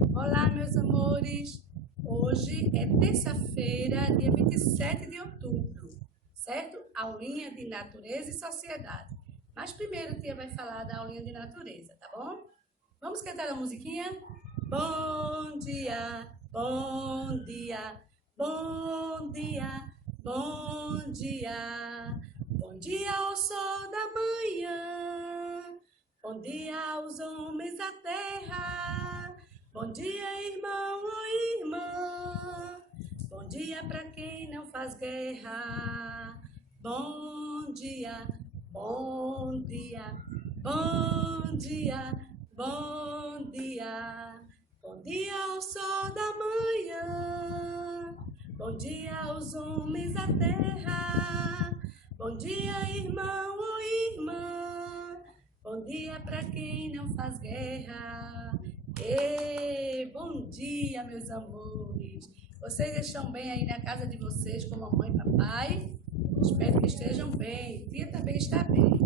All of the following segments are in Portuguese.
Olá, meus amores! Hoje é terça-feira, dia 27 de outubro, certo? Aulinha de natureza e sociedade. Mas primeiro a tia vai falar da aulinha de natureza, tá bom? Vamos cantar a musiquinha? Bom dia, bom dia, bom dia, bom dia. Bom dia ao sol da manhã, bom dia aos homens da terra. Bom dia, irmão ou irmã, bom dia para quem não faz guerra. Bom dia, bom dia, bom dia, bom dia. Bom dia ao sol da manhã, bom dia aos homens da terra. Bom dia, irmão ou irmã, bom dia para quem não faz guerra. Bom dia, meus amores! Vocês estão bem aí na casa de vocês com mamãe e papai? Espero que estejam bem. Tia também está bem.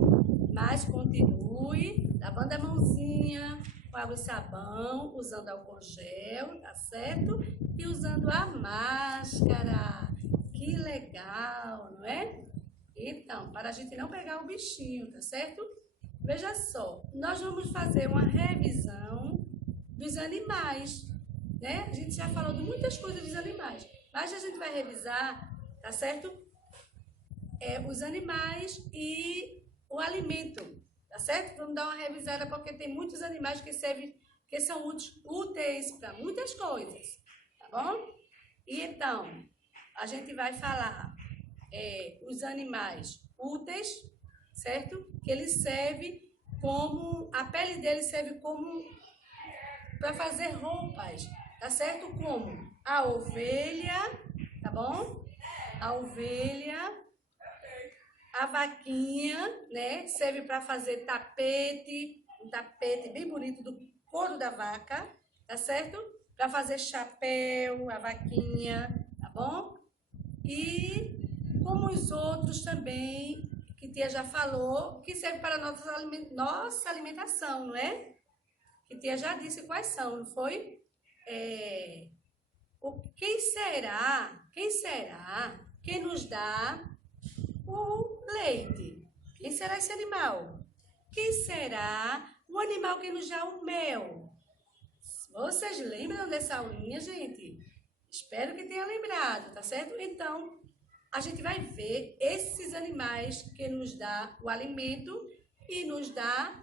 Mas continue lavando a mãozinha com água e sabão, usando álcool gel, tá certo? E usando a máscara. Que legal, não é? Então, para a gente não pegar o bichinho, tá certo? Veja só, nós vamos fazer uma revisão dos animais, né? A gente já falou de muitas coisas dos animais, mas a gente vai revisar, tá certo? Os animais e o alimento, tá certo? Vamos dar uma revisada porque tem muitos animais que são úteis para muitas coisas, tá bom? E então, a gente vai falar os animais úteis, certo? Que eles servem como, a pele deles serve como para fazer roupas, tá certo? Como a ovelha, tá bom? A ovelha, a vaquinha, né? Serve para fazer tapete, um tapete bem bonito do couro da vaca, tá certo? Para fazer chapéu, a vaquinha, tá bom? E como os outros também, que tia já falou, que serve para nossa alimentação, não é? Que tia já disse quais são, não foi? Quem será que nos dá o leite? Quem será esse animal? Quem será o animal que nos dá o mel? Vocês lembram dessa aulinha, gente? Espero que tenha lembrado, tá certo? Então, a gente vai ver esses animais que nos dá o alimento e nos dá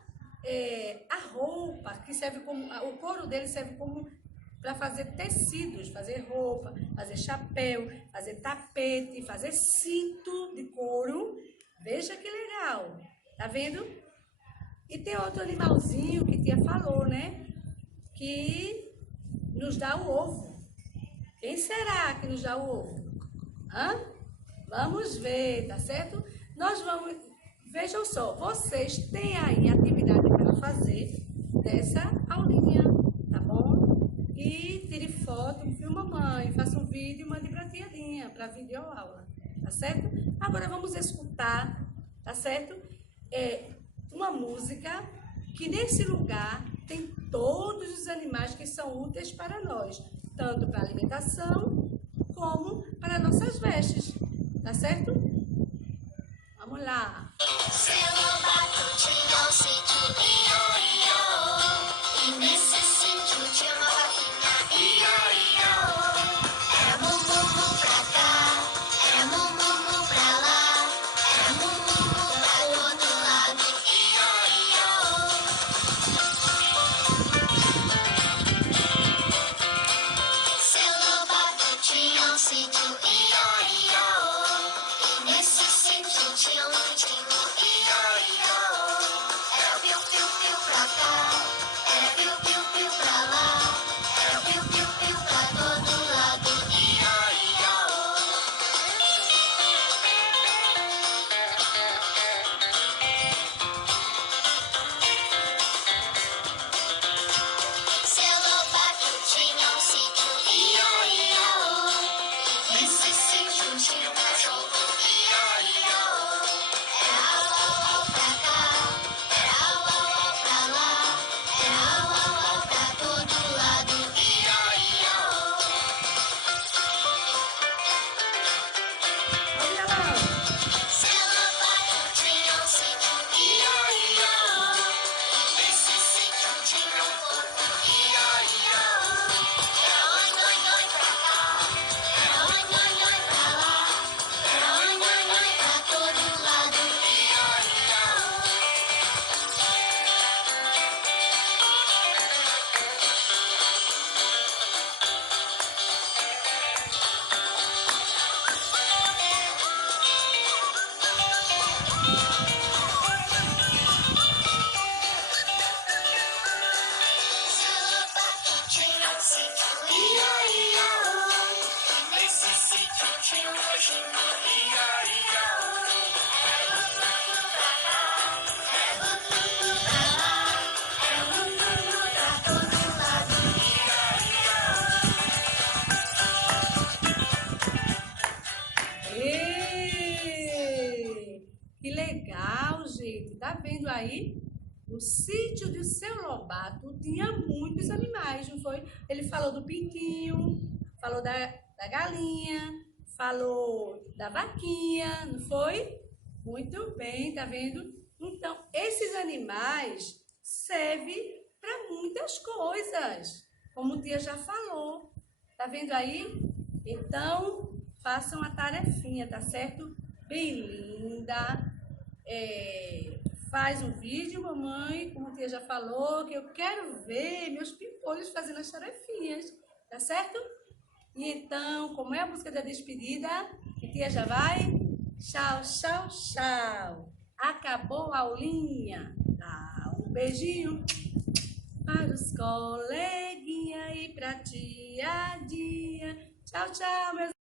a roupa, que serve como, o couro dele serve como para fazer tecidos, fazer roupa, fazer chapéu, fazer tapete, fazer cinto de couro. Veja que legal, tá vendo? E tem outro animalzinho que tia falou, né? Que nos dá o ovo. Quem será que nos dá o ovo? Vamos ver, tá certo? Vejam só, vocês têm aí atividade para fazer dessa aulinha, tá bom? E tire foto, filma a mamãe, faça um vídeo e mande para tia Dinha, para videoaula, tá certo? Agora vamos escutar, tá certo? Uma música que nesse lugar tem todos os animais que são úteis para nós, tanto para alimentação como para nossas vestes, tá certo? Vamos lá! Seu Lobato tinha um sítio, iô, iô. E nesse sítio tinha uma vaquinha, iô, iô. Era mu-mu-mu pra cá, era mu-mu-mu pra lá, era mu-mu-mu pra todo lado, iô, iô. Seu Lobato tinha um sítio, iô, iô. E nesse sítio tinha um pintinho, iô, iô. gente, tá vendo aí? No sítio de Seu Lobato tinha muitos animais, não foi? Ele falou do pintinho, falou da galinha, falou da vaquinha, não foi? Muito bem, tá vendo? Então, esses animais servem para muitas coisas, como o tia já falou. Tá vendo aí? Então, façam a tarefinha, tá certo? Bem linda. Faz um vídeo, mamãe, como a tia já falou, que eu quero ver meus pimpolhos fazendo as tarefinhas, tá certo? E então, como é a música da despedida, a tia já vai? Tchau, tchau, tchau. Acabou a aulinha. Dá um beijinho para os coleguinhas e pra tia Dia. Tchau, tchau, meus